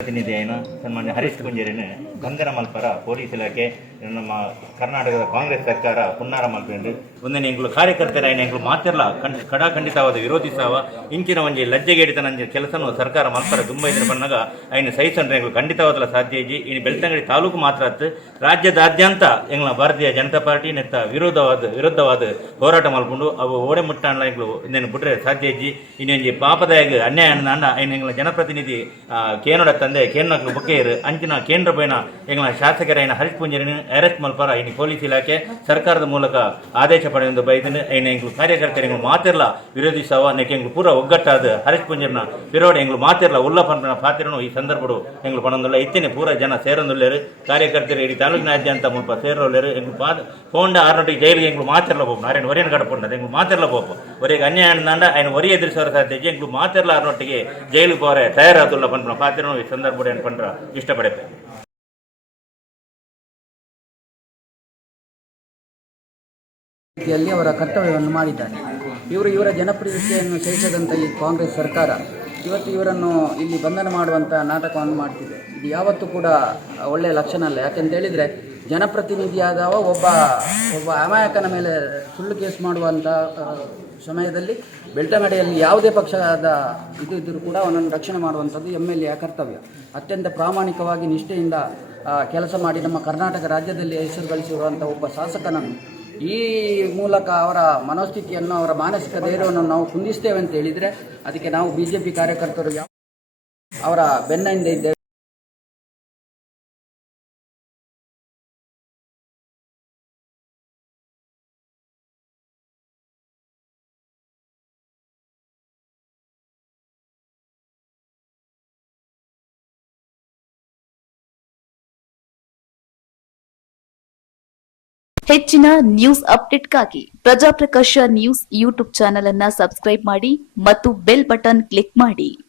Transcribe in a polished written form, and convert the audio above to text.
ಪ್ರತಿನಿಧಿಯನ್ನು ಸನ್ಮಾನ್ಯ ಹರೀಶ್ ಪುಂಜೇರಿನ ಬಂಧನ ಮಲ್ಪರ ಪೊಲೀಸ್ ಇಲಾಖೆ ನಮ್ಮ ಕರ್ನಾಟಕದ ಕಾಂಗ್ರೆಸ್ ಸರ್ಕಾರ ಪುನ್ನಾರ ಮಲ್ಪೆಂಡು ಒಂದೇ ಎಂಗಳು ಕಾರ್ಯಕರ್ತರ ಎಂಗಳು ಮಾತಿರಲ್ಲ ಕಡಾಖಂಡಿತವಾದ ವಿರೋಧಿಸಾವ ಇಂಚಿನ ಒಂಜಿ ಲಜ್ಜೆಗೇಡಿತನ ಕೆಲಸನೂ ಸರ್ಕಾರ ಮಲ್ಪರ ತುಂಬ ಇದ್ರ ಬಂದಾಗ ಐನು ಸಹಿಸಂಡ್ರೆ ಎಂಗಳು ಖಂಡಿತವಾದಲ್ಲ ಸಾಧ್ಯ ಇಜ್ಜಿ ಇನ್ನು ಬೆಳ್ತಂಗಡಿ ತಾಲೂಕು ಮಾತ್ರ ರಾಜ್ಯದಾದ್ಯಂತ ಎಂಗಳ ಭಾರತೀಯ ಜನತಾ ಪಾರ್ಟಿ ನೆತ್ತ ವಿರುದ್ಧವಾದ ಹೋರಾಟ ಮಲ್ಕೊಂಡು ಅವು ಓಡೆ ಮುಟ್ಟಾಂಡ್ಲ ಎಂಗಳು ಇನ್ನೇನು ಬಿಟ್ರೆ ಸಾಧ್ಯ ಇಜ್ಜಿ ಇನ್ನೊಂಜಿ ಪಾಪದಾಯ ಅನ್ಯಾಯ ಅಂದ ಐನು ಎಂಗಳ ಜನಪ್ರತಿನಿಧಿ ಕೇನೋಡ ತಂದೆ ಕೇನ್ನಕ್ಲು ಬುಕ್ಕೇರು ಅಂಚಿನ ಕೇಂದ್ರ ಪೈನ ಎಂಗಳ ಶಾಸಕರ ಹರೀಶ್ ಪುಂಜೇರಿನ ಅರೆಸ್ಟ್ ಮಲ್ಪರ ಇನ್ನು ಪೊಲೀಸ್ ಇಲಾಖೆ ಸರ್ಕಾರದ ಮೂಲಕ ಆದೇಶ ಪಡೆದು ಬೈದನು ಐನು ಎಂಗಳು ಕಾರ್ಯಕರ್ತರು ಎಂಗಳು ಮಾತಿರಲ್ಲ ವಿರೋಧಿಸವ ನೆಕ್ಕೆ ಎಂಗಳು ಪೂರ ಒಗ್ಗಟ್ಟಾದ ಹರೀಶ್ ಪುಂಜೇರಿನ ಪಿರೋಡೆ ಎಂಗಳು ಮಾತಿರಲ್ಲ ಉಲ್ಲಪನ ಪಾತ್ರನು ಈ ಸಂದರ್ಭಡು ಎಂಗಳು ಪಣಂದುಲ್ಲ ಇತ್ತಿನ ಪೂರ ಜನ ಸೇರೊಂದುಲ್ಲೇರು ಕಾರ್ಯಕರ್ತರು ಇಡೀ ತಾಲೂಕಿನಾದ್ಯಂತ ಮುಲ್ಪ ಸೇರೋಲ್ಲೇರು ಎಂಗಳು ಪೋಂಡ 6 ಜೈಲಿಗೆ ಎಂಗಳು ಮಾತಿರಲ್ಲ ಬೋಪು ನಾರಾಯಣ ಒರಿಯನ್ನು ಗಡಪುಂಡದು ಎಂಗಳು ಮಾತಿರಲ್ಲ ಬೋಪು ಒರೆಗೆ ಅನ್ಯಾಯ ಅಂದ ఆయన ಒರಿ ಎದುರಿಸೋರ ಸಾಧ್ಯ ಎಂಗಳು ಮಾತಿರಲ್ಲ 6 ಜೈಲು ಪೋರೆ ತಯಾರಾದುಲ್ಲ ಪಂಪನ ಪಾತ್ರನು ಈ ಸಂದರ್ಭಡು ಏನು ಪಂಡ್ರ ಇಷ್ಟಪಡುತ್ತೆ. ರೀತಿಯಲ್ಲಿ ಅವರ ಕರ್ತವ್ಯವನ್ನು ಮಾಡಿದ್ದಾರೆ. ಇವರ ಜನಪ್ರಿಯತೆಯನ್ನು ಸಹಿಸದಂಥ ಈ ಕಾಂಗ್ರೆಸ್ ಸರ್ಕಾರ ಇವತ್ತು ಇವರನ್ನು ಇಲ್ಲಿ ಬಂಧನ ಮಾಡುವಂಥ ನಾಟಕವನ್ನು ಮಾಡ್ತಿದೆ. ಇದು ಯಾವತ್ತೂ ಕೂಡ ಒಳ್ಳೆಯ ಲಕ್ಷಣ ಅಲ್ಲ. ಯಾಕೆಂತ ಹೇಳಿದರೆ ಜನಪ್ರತಿನಿಧಿಯಾದವ ಒಬ್ಬ ಅಮಾಯಕನ ಮೇಲೆ ಸುಳ್ಳು ಕೇಸ್ ಮಾಡುವಂಥ ಸಮಯದಲ್ಲಿ ಬೆಳ್ತಂಗಡಿಯಲ್ಲಿ ಯಾವುದೇ ಪಕ್ಷದ ಇದ್ದರೂ ಕೂಡ ಅವನನ್ನು ರಕ್ಷಣೆ ಮಾಡುವಂಥದ್ದು MLA ಕರ್ತವ್ಯ. ಅತ್ಯಂತ ಪ್ರಾಮಾಣಿಕವಾಗಿ ನಿಷ್ಠೆಯಿಂದ ಕೆಲಸ ಮಾಡಿ ನಮ್ಮ ಕರ್ನಾಟಕ ರಾಜ್ಯದಲ್ಲಿ ಹೆಸರು ಗಳಿಸಿರುವಂಥ ಒಬ್ಬ ಶಾಸಕನನ್ನು ಈ ಮೂಲಕ ಅವರ ಮನೋಸ್ಥಿತಿಯನ್ನು ಅವರ ಮಾನಸಿಕ ಧೈರ್ಯವನ್ನು ನಾವು ಕುಂದಿಸ್ತೇವೆ ಅಂತ ಹೇಳಿದರೆ ಅದಕ್ಕೆ ನಾವು BJP ಕಾರ್ಯಕರ್ತರು ಅವರ ಬೆನ್ನ ಹಿಂದೆ ಇದ್ದೇವೆ. ಹೆಚ್ಚಿನ news ಅಪ್ಡೇಟ್ಗಾಗಿ Prajaprakash news YouTube channel ಅನ್ನು ಸಬ್ಸ್ಕ್ರೈಬ್ ಮಾಡಿ ಮತ್ತು ಬೆಲ್ ಬಟನ್ ಕ್ಲಿಕ್ ಮಾಡಿ.